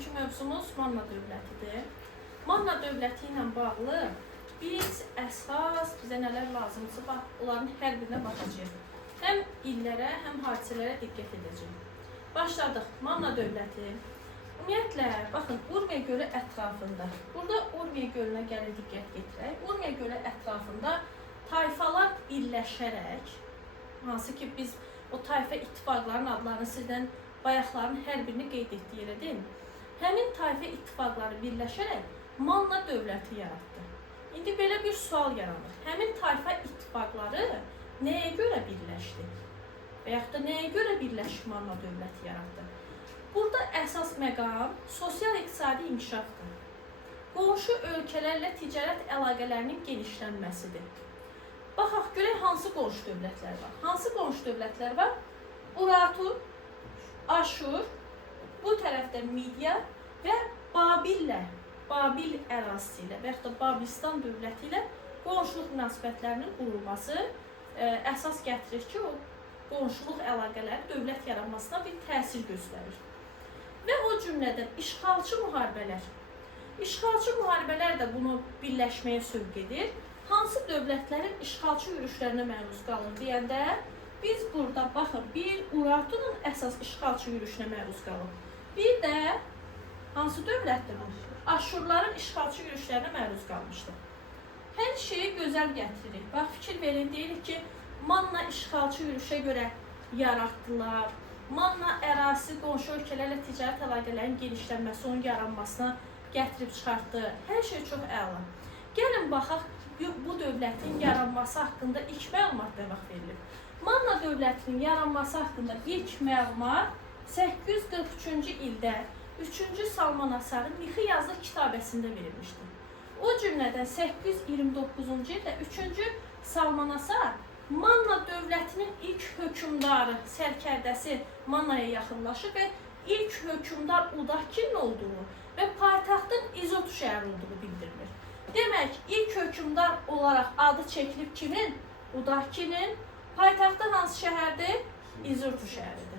bugünkü mövzumuz Manna dövlətidir. Manna dövləti ilə bağlı biz bizə nələr lazımdırsa, onların hər birinə baxacağıq. Həm illərə, həm hadisələrə diqqət edəcəyik. Başladıq. Manna dövləti. Ümumiyyətlə, baxın, Urmiya gölü ətrafında, burada Urmiya gölünə gəlir diqqət getirək. Urmiya gölü ətrafında tayfalar birləşərək, hansı ki biz o tayfa ittifaqların adlarını sizdən bayaqların hər birini qeyd etdiyi yerə deyim. Həmin tayfa ittifaqları birləşərək Manna dövləti yaratdı. İndi belə bir sual yaranır. Həmin tayfa ittifaqları nəyə görə birləşdi? Və yaxud da nəyə görə birləşib Manna dövləti yaratdı? Burada əsas məqam sosial-iqtisadi inkişafdır. Qonşu ölkələrlə ticarət əlaqələrinin genişlənməsidir. Baxaq, görək hansı qonşu dövlətlər var? Hansı qonşu dövlətlər var? Urartu, Aşur, bu tərəfdə Midiya və Babil ərazisi ilə və yaxud da Babilistan dövləti ilə qonşuluq münasibətlərinin qurulması əsas gətirir ki, o qonşuluq əlaqələri dövlət yaranmasına bir təsir göstərir. Və o cümlədən işğalçı müharibələr. İşğalçı müharibələr də bunu birləşməyə sövq edir. Hansı dövlətlərin işğalçı yürüşlərinə məruz qalır deyəndə, biz burada baxın, bir Urartunun əsas işğalçı yürüşünə məruz qalır. Bir də hansı dövlətdir bu? Aşurların işğalçı yürüşlərinə məruz qalmışdır. Hər şeyi gözəl gətiririk. Bax, fikir verin, deyirik ki, Manna işğalçı yürüşə görə yaratdılar. Manna ərazisi qonşu ölkələrlə ticarət əlaqələrinin genişlənməsi, onun yaranmasına gətirib çıxartdı. Hər şey çox əla. Gəlin baxaq, bu dövlətin yaranması haqqında ilk məlumat da vaxt verilib. Manna dövlətinin yaranması haqqında ilk məlumat 843-cü ildə 3-cü Salman Asarın Mixi yazılı kitabəsində verilmişdir. O cümlədən 829-cu ildə 3-cü Salman Asar Manna dövlətinin ilk hökmdarı, sərkərdəsi Mannaya yaxınlaşır və ilk hökmdar Udakinin olduğu və paytaxtın İzotu şəhəri olduğu bildirilir. Demək, ilk hökmdar olaraq adı çəkilib kimin? Udakinin. Paytaxtda hansı şəhərdir? İzotu şəhəridir.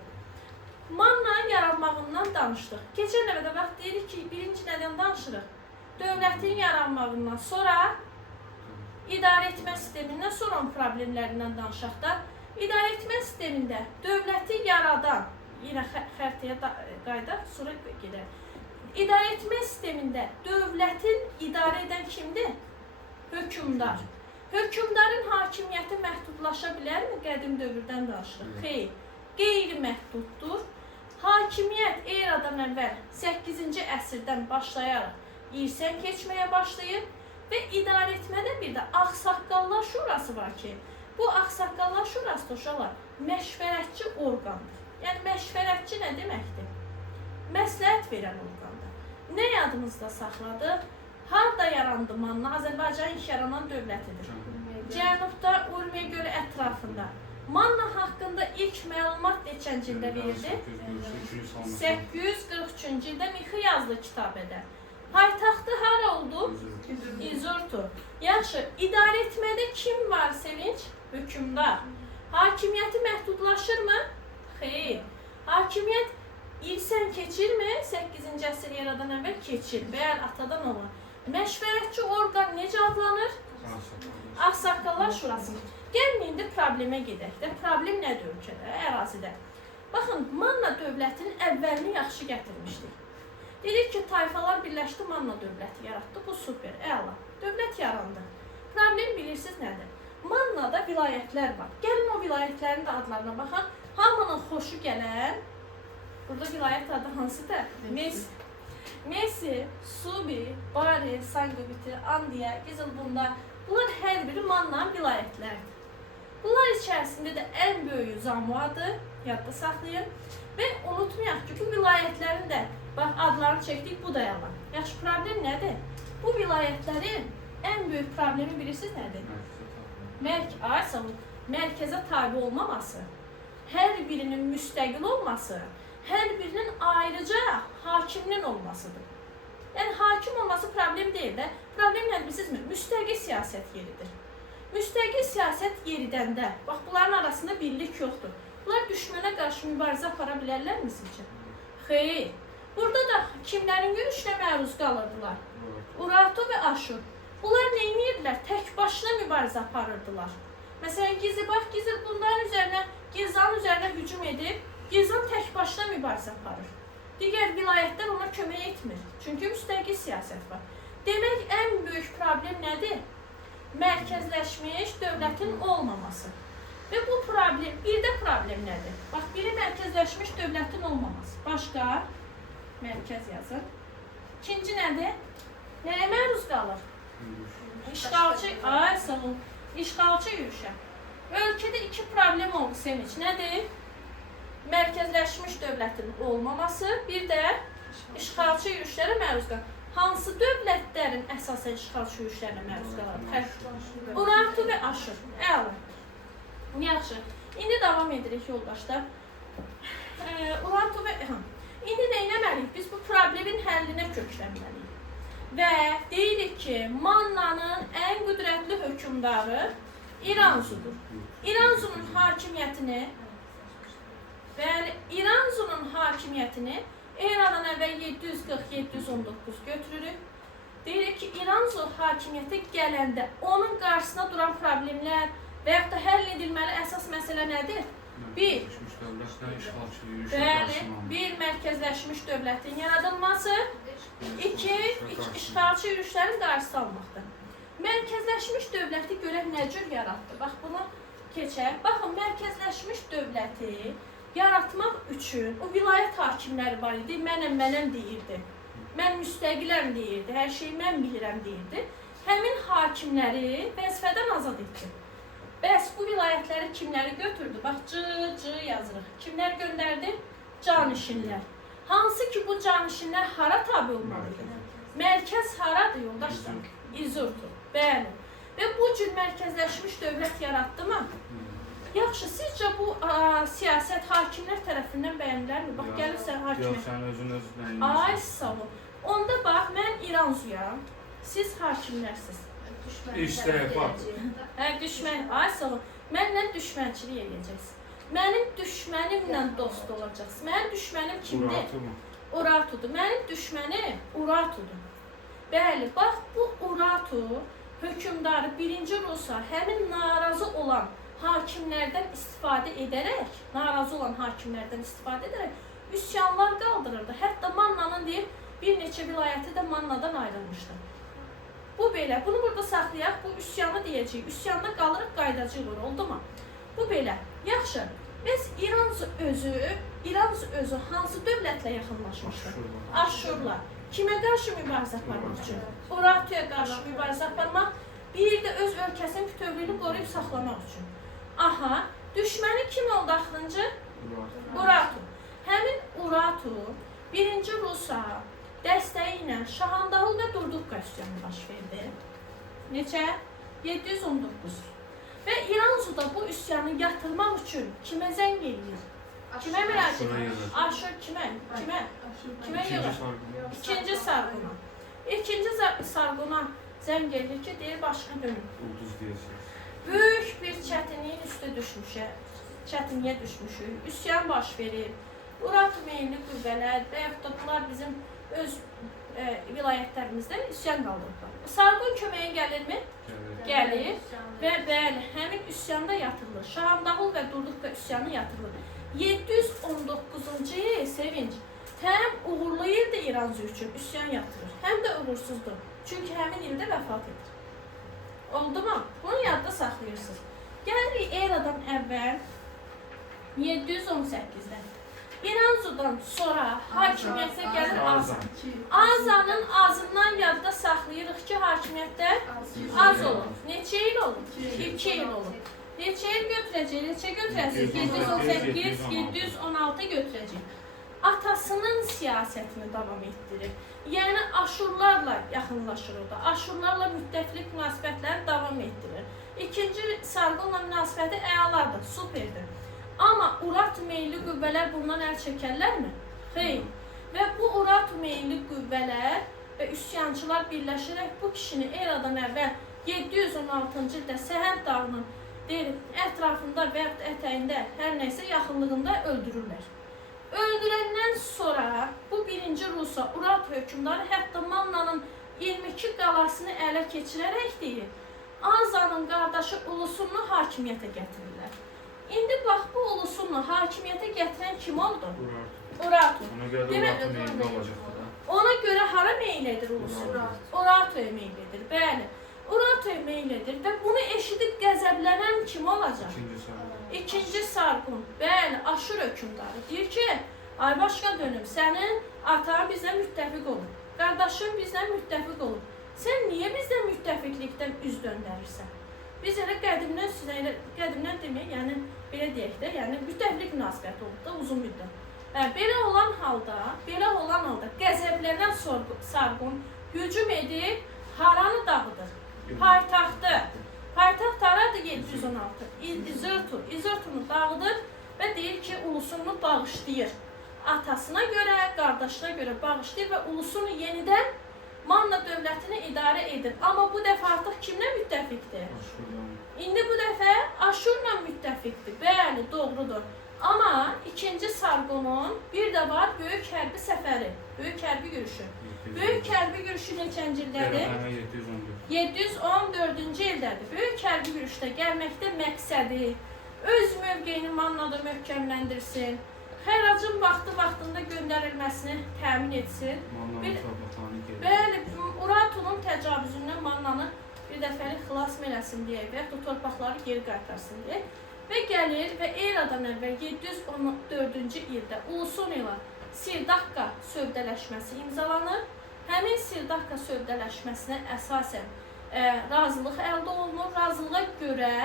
Manna yaranmağından danışdıq. Keçən dəfədə vaxt deyirik ki, birinci nədən danışırıq? Dövlətin yaranmağından sonra idarə etmə sistemindən sonra onun problemlərindən danışaq da. İdarə etmə sistemində dövləti yaradan, yenə xəritəyə qaydaq, sonra gedək. İdarə etmə sistemində dövlətin idarə edən kimdir? Hökmdar. Hökmdarın hakimiyyəti məhdudlaşa bilərmi? Qədim dövrdən danışırıq. Xeyr, qeyri-məhduddur. Hakimiyyət eradan əvvəl 8-ci əsrdən başlayaraq irsən keçməyə başlayır və idarə etmədə bir də Ağsaqqallar Şurası var ki, bu Ağsaqqallar Şurası da uşaqlar məşvərətçi orqandır. Yəni, məşvərətçi nə deməkdir? Məsləhət verən orqandır. Nə yadımızda saxladıq? Harada yarandı Manna? Azərbaycanın ilk yaranan dövlətidir. Cənubda Urmiya gölü ətrafında. Manna haqqında ilk məlumat neçənci ildə verildi? 843-cü ildə Mixi yazılı kitabədə. Paytaxtı hara oldu? İzotu. Yaxşı, idarə etmədə kim var Sevinç? Hökmdar. Hakimiyyəti məhdudlaşırmı? Xeyr. Hakimiyyət irsən keçirmi? 8-ci əsr yaradan əvvəl keçir. Bəl atadan olan. Məşvərətçi orqan necə adlanır? Ağsaqqallar Şurası. Gəlin, indi problemə gedək də. Problem nədir ölkədə, ərazidə? Baxın, Manna dövlətinin əvvəlini yaxşı gətirmişdik. Dedik ki, tayfalar birləşdi, Manna dövləti yaratdı. Bu super, əla. Dövlət yarandı. Problem bilirsiniz nədir? Mannada vilayətlər var. Gəlin o vilayətlərin də adlarına baxın. Hamının xoşu gələn, burada vilayət adı hansıdır? Mesi, Subi, Bari, Sangubiti, Andiya, Gizilbunda. Bunlar hər biri Mannanın vilayətləridir. Bunlar içərisində də ən böyüyü Zamuadır, yadda saxlayın. Və unutmayaq ki, bu vilayətlərin də adlarını çəkdik, bu da yalan. Yaxşı, problem nədir? Bu vilayətlərin ən böyük problemi bilirsiniz nədir? Mərkəzə tabi olmaması, hər birinin müstəqil olması, hər birinin ayrıca hakiminin olmasıdır. Yəni, hakim olması problem deyil də. Problem nədir bilirsizmi? Müstəqil siyasət yeridir. Müstəqil siyasət yeridəndə, bax, bunların arasında birlik yoxdur. Bunlar düşmənə qarşı mübarizə apara bilərlərmi sizcə? Xeyr. Burada da kimlərin yürüşünə məruz qalırdılar? Urartu və Aşur. Bunlar nə edirdilər? Tək başına mübarizə aparırdılar. Məsələn, Gizibax Gizir bunların üzərinə, Gilzanın üzərinə hücum edib, Gilzan tək başına mübarizə aparır. Digər vilayətlər ona kömək etmir. Çünki müstəqil siyasət var. Demək, ən böyük problem nədir? Mərkəzləşmiş dövlətin olmaması. Və bu problem, bir də problem nədir? Bax, biri mərkəzləşmiş dövlətin olmaması. Başqa, mərkəz yazır. İkinci nədir? Nəyə məruz qalır? İşğalçı, ay sağ ol, işğalçı yürüşə. Ölkədə iki problem oldu Sevinç. Nədir? Mərkəzləşmiş dövlətin olmaması, bir də işğalçı yürüşlərə məruz qalır. Hansı dövlətlərin əsasən işğalçı yürüşlərinə məruz qalır? Urartu və Aşur. Əla. Yaxşı. İndi davam edirik yoldaşlar. Urartu və İndi nə etməliyik? Biz bu problemin həllinə köklənməliyik. Və deyirik ki, Mannanın ən qüdrətli hökmdarı İranzudur. İranzunun hakimiyyətini eradan əvvəl 740-719 götürürük. Deyirik ki, İranzu hakimiyyətə gələndə onun qarşısına duran problemlər və yaxud da həll edilməli əsas məsələ nədir? Bir, mərkəzləşmiş dövlətin yaradılması. İki, işğalçı yürüşlərin qarşısı almaqdır. Mərkəzləşmiş dövləti görək nə cür yaratdı? Bax, bunu keçək. Baxın, mərkəzləşmiş dövləti yaratmaq üçün o vilayət hakimləri var idi. Mənəm deyirdi. Mən müstəqiləm deyirdi. Hər şeyi mən bilirəm deyirdi. Həmin hakimləri vəzifədən azad etdi. Bəs bu vilayətləri kimləri götürdü? Bax, C yazırıq. Kimlər göndərdi? Canişinlər. Hansı ki, bu canişinlər hara tabi olmalıdır? Mərkəz haradır, yoldaşlar? İzurdur. Bəli. Və bu cür mərkəzləşmiş dövlət yaratdı mı? Yaxşı, sizcə bu siyasət hakimlər tərəfindən bəyənilərmi? Bax, gəlirsən hakimlər. Yox, sən özün ay, sağ ol. Onda bax, mən İranzuyam. Siz hakimlərsiniz. İşte bax. Düşmən, ay sağ ol. Mənlə düşmənçilik edəcəksiniz. Mənim düşmənimlə dost olacaqsınız. Mənim düşmənim kimdir? Urartudur. Mənim düşmənim Urartudur. Bəli, bax, bu Urartu hökmdarı 1-ci Rusa həmin narazı olan hakimlərdən istifadə edərək, üsyanlar qaldırırdı. Hətta Mannanın deyib, bir neçə vilayəti də Mannadan ayrılmışdı. Bu belə, bunu burada saxlayaq, bu üsyanı deyəcəyik. Üsyanda qalırıq, qaydacıq oldu mu? Bu belə, yaxşı. Bəs İranzu özü hansı dövlətlə yaxınlaşmışdır? Aşurla. Kimə qarşı mübarizə aparmaq üçün? Urartuya qarşı mübarizə aparmaq, bir də öz ölkəsinin bütövlüyünü qoruyub saxlamaq üçün. Aha, düşməni kim oldu axırıncı? Urartu. Həmin Urartu 1-ci Rusa dəstəyi ilə Şahandahıl və Durdukka üsyanı baş verdi. Neçə? 719. Və İranzu da bu üsyanı yatırmaq üçün kimə zəng edir? Kimə müraciət edir? Aşur kimə? Kimə yığır? İkinci Sarqona. İkinci Sarqona zəng edir ki, deyir başqa dönüm. Böyük bir çətinliyin üstə çətinliyə düşmüşük. Üsyan baş verir. Urartu meyilli qüvvələr və yaxud da bunlar bizim öz vilayətlərimizdən üsyan qaldırırlar. Sarqon köməyə gəlirmi? Gəlir və bəli, həmin üsyanda yatırılır. Şahandahıl və Durdukka üsyanı yatırılır. 719-cu il Sevinç həm uğurlu ildir İranzu üçün üsyan yatırır, həm də uğursuzdur. Çünki həmin ildə vəfat edir. Oldu mu? Bunu yadda saxlayırsınız. Gəlirik eradan əvvəl 718-də. İranzudan sonra hakimiyyətə gəlir Azan. Azanın azından yadda saxlayırıq ki, hakimiyyətdə az olur. Neçə il olur? 2 il olur. Neçə il götürəcək? 718, 716 götürəcək. Atasının siyasətini davam etdirir. Yəni Aşurlarla yaxınlaşır o da. Aşurlarla müttəfiqlik münasibətləri davam etdirir. İkinci Sarqonla münasibəti əladır, superdir. Amma Urartu meyilli qüvvələr bundan əl çəkərlərmi? Xeyr. Və bu Urartu meyilli qüvvələr və üsyançılar birləşərək bu kişini eradan əvvəl 716-cı ildə Səhənd dağının ətrafında və yaxud ətəyində hər nəysə yaxınlığında öldürürlər. Öldürəndən sonra bu birinci Rusa Urat hökmdarı hətta Mannanın 22 qalasını ələ keçirərək deyir, Azanın qardaşı Ulusunlu hakimiyyətə gətirirlər. İndi bax bu Ulusunlu hakimiyyətə gətirən kim oldu? Urartu. Ona görə də Uratun elində olacaqdır da. Ona görə hara meyil edir Ulusunlu? Urartuya meyil edir, bəli. Urartuya meyil edir və bunu eşidib qəzəblənən kim olacaq? İkinci Sargun, bəli, Aşur hökmdarı. Deyir ki, ay başqa dönüm, sənin atan bizlə müttəfiq olur, qardaşın bizlə müttəfiq olur. Sən niyə bizdən müttəfiqlikdən üz döndərirsən? Biz elə qədimdən demək, yəni belə deyək də, yəni müttəfiqlik münasibəti olub da uzun müddət. Belə olan halda qəzəblənən Sargun hücum edib, haranı dağıdır? Paytaxtı. Paytaxt haradır 716? İzirtunu dağıdır və deyir ki, Ulusunlu bağışlayır. Atasına görə, qardaşına görə bağışlayır və Ulusunu yenidən Manna dövlətini idarə edir. Amma bu dəfə artıq kimlə müttəfiqdir? İndi bu dəfə Aşurla müttəfiqdir. Bəli, doğrudur. Amma ikinci Sargonun bir də var böyük hərbi səfəri, böyük hərbi yürüşü. Böyük hərbi yürüşü neçənci ildədir? 714-cü ildədir. Böyük hərbi yürüşdə gəlməkdə məqsədi öz mövqeyini Mannada möhkəmləndirsin, xəracın vaxtında göndərilməsini təmin etsin. Bəli, Uratunun təcavüzündən Mannanı bir dəfəlik xilas eləsin deyə və yaxud torpaqları geri qaytarsın deyə və gəlir və eradan əvvəl 714-cü ildə Ulusun ilə Sirdaqqa sövdələşməsi imzalanır. Həmin Sirdaqqa sövdələşməsinə əsasən razılıq əldə olunur. Razılığa görə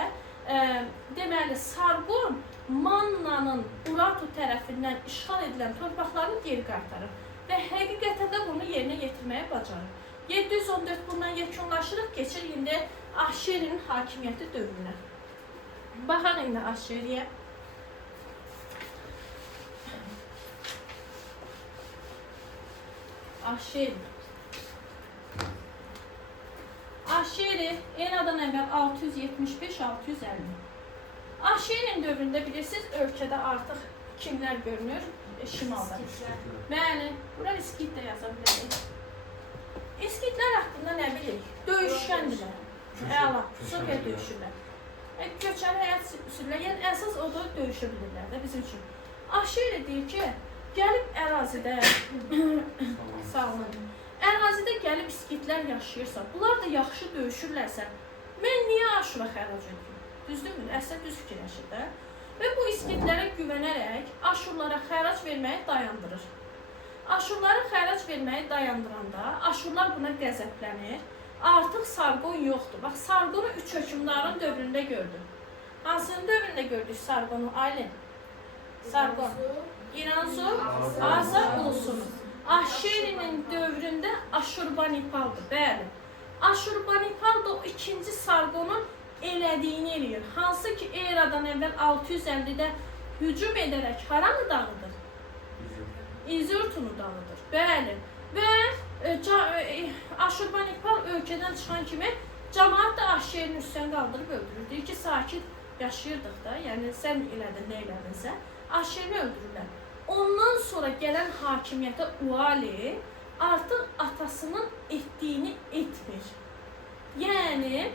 deməli Sargon Mannanın Urartu tərəfindən işğal edilən torpaqlarını geri qaytarır və həqiqətən də bunu yerinə yetirməyə bacarır. 714 bundan yekunlaşırıq, keçir indi Ahşerinin hakimiyyəti dövrünə. Baxaq indi Ahşeriyə. Ahşeri eradan əvvəl 675-650. Ahşerin dövründə bilirsiniz, ölkədə artıq kimlər görünür? Şimalda. Bəli, bura İskit də yaza bilərik. İskitlər haqqında nə bilik? Döyüşkəndirlər. Əla, super döyüşürlər. Köçəli həyat sürürlər, yəni əsas o da döyüşə bilirlər də bizim üçün. Ahşeri deyir ki, gəlib ərazidə, sağ olun, ərazidə gəlib İskitlər yaşayırsa, bunlar da yaxşı döyüşürlərsə, mən niyə Aşura xərac edim? Düzdürmü? Əslində düz fikirləşir də. Və bu İskitlərə güvənərək Aşurlara xərac verməyi dayandırır. Aşurlara xərac verməyi dayandıranda Aşurlar buna qəzəblənir. Artıq Sargon yoxdur. Bax, Sargonu 3 hökmdarın dövründə gördük. Hansının dövründə gördük Sargonu? Aylin. Sargon. İranzu, Aza, Ulusunu. Ahşerinin dövründə Aşurbanipaldır. Bəli. Aşurbanipal da o ikinci Sargonun elədiyini eləyir. Hansı ki, eradan əvvəl 650-də hücum edərək haranı dağıdır? İzirtunu dağıdır. Bəli. Və Aşurbanipal ölkədən çıxan kimi cəmaat da Ahşerin üstünə qaldırıb öldürür. Deyir ki, sakit yaşayırdıq da, yəni sən elədin, nə elədinsə, Ahşerini öldürürlər. Ondan sonra gələn hakimiyyətə Uali artıq atasının etdiyini etmir. Yəni,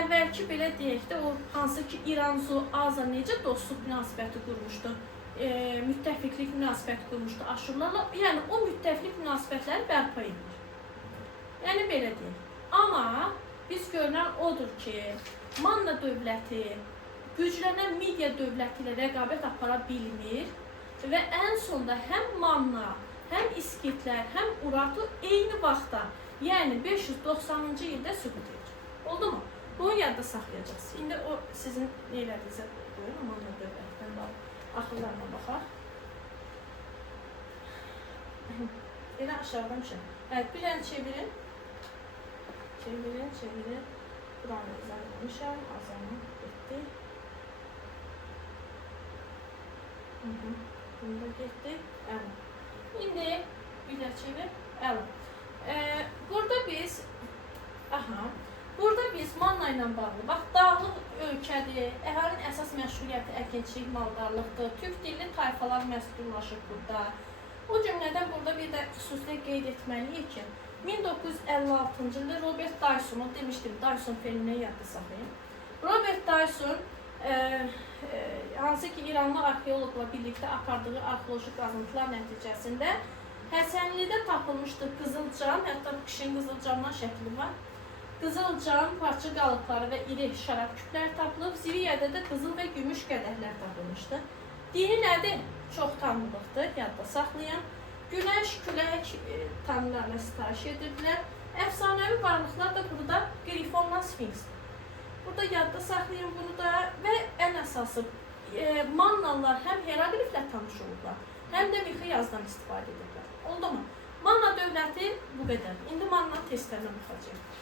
əvvəlki belə deyək də, o hansı ki İranzu, Aza necə dostluq münasibəti qurmuşdu, müttəfiqlik münasibəti qurmuşdu Aşurlarla, yəni o müttəfiqlik münasibətləri bərpa edilir. Yəni belə deyək. Amma biz görünən odur ki, Manna dövləti güclənən Midiya dövləti ilə rəqabət apara bilmir və ən sonda həm Manna, həm İskitlər, həm Urartu eyni vaxtda, yəni 590-cı ildə süqut edir. Oldu mu? Bunu yadda saxlayacaqsınız. İndi o sizin neylədinizə qoyun, Manna dövlətindən axırlarına baxaq. Elə aşağıdan şey. Evet, bir dənə çevirin. Çevirin. Buranı izah azamı getdi. Bunda getdi. Əla. İndi bir də çevir. Əla. Burada biz Burada biz Manna ilə bağlı, bax, dağlıq ölkədir, əhalinin əsas məşğuliyyəti əkinçilik, maldarlıqdır, türk dilli tayfalar məskunlaşıb burada. O cümlədən burada bir də xüsusilə qeyd etməliyik ki, 1956-cı ildə Robert Dyson'u demişdim, Dyson filminə yadda saxlayın. Robert Dyson, hansı ki İranlı arxeoloqla birlikdə apardığı arxeoloji qazıntılar nəticəsində Həsənlidə tapılmışdı qızılcam, hətta kişinin qızılcamdan şəkli var. Qızılcam, parça qalıqları və iri şərab küpləri tapılıb, Siriyədə də qızıl və gümüş qədəhlər tapılmışdı. Dini nədir? Çox tanrılıqdır, yadda saxlayın. Günəş, külək tanrılarına sitayiş edirdilər. Əfsanəvi varlıqlar da burada Qrifonla Sfinksdir. Burada yadda saxlayın bunu da və ən əsası Mannalılar həm heroqliflə tanış olublar, həm də mixi yazdan istifadə edirlər. Oldu mu? Manna dövləti bu qədər. İndi Manna testlərinə baxacağıq.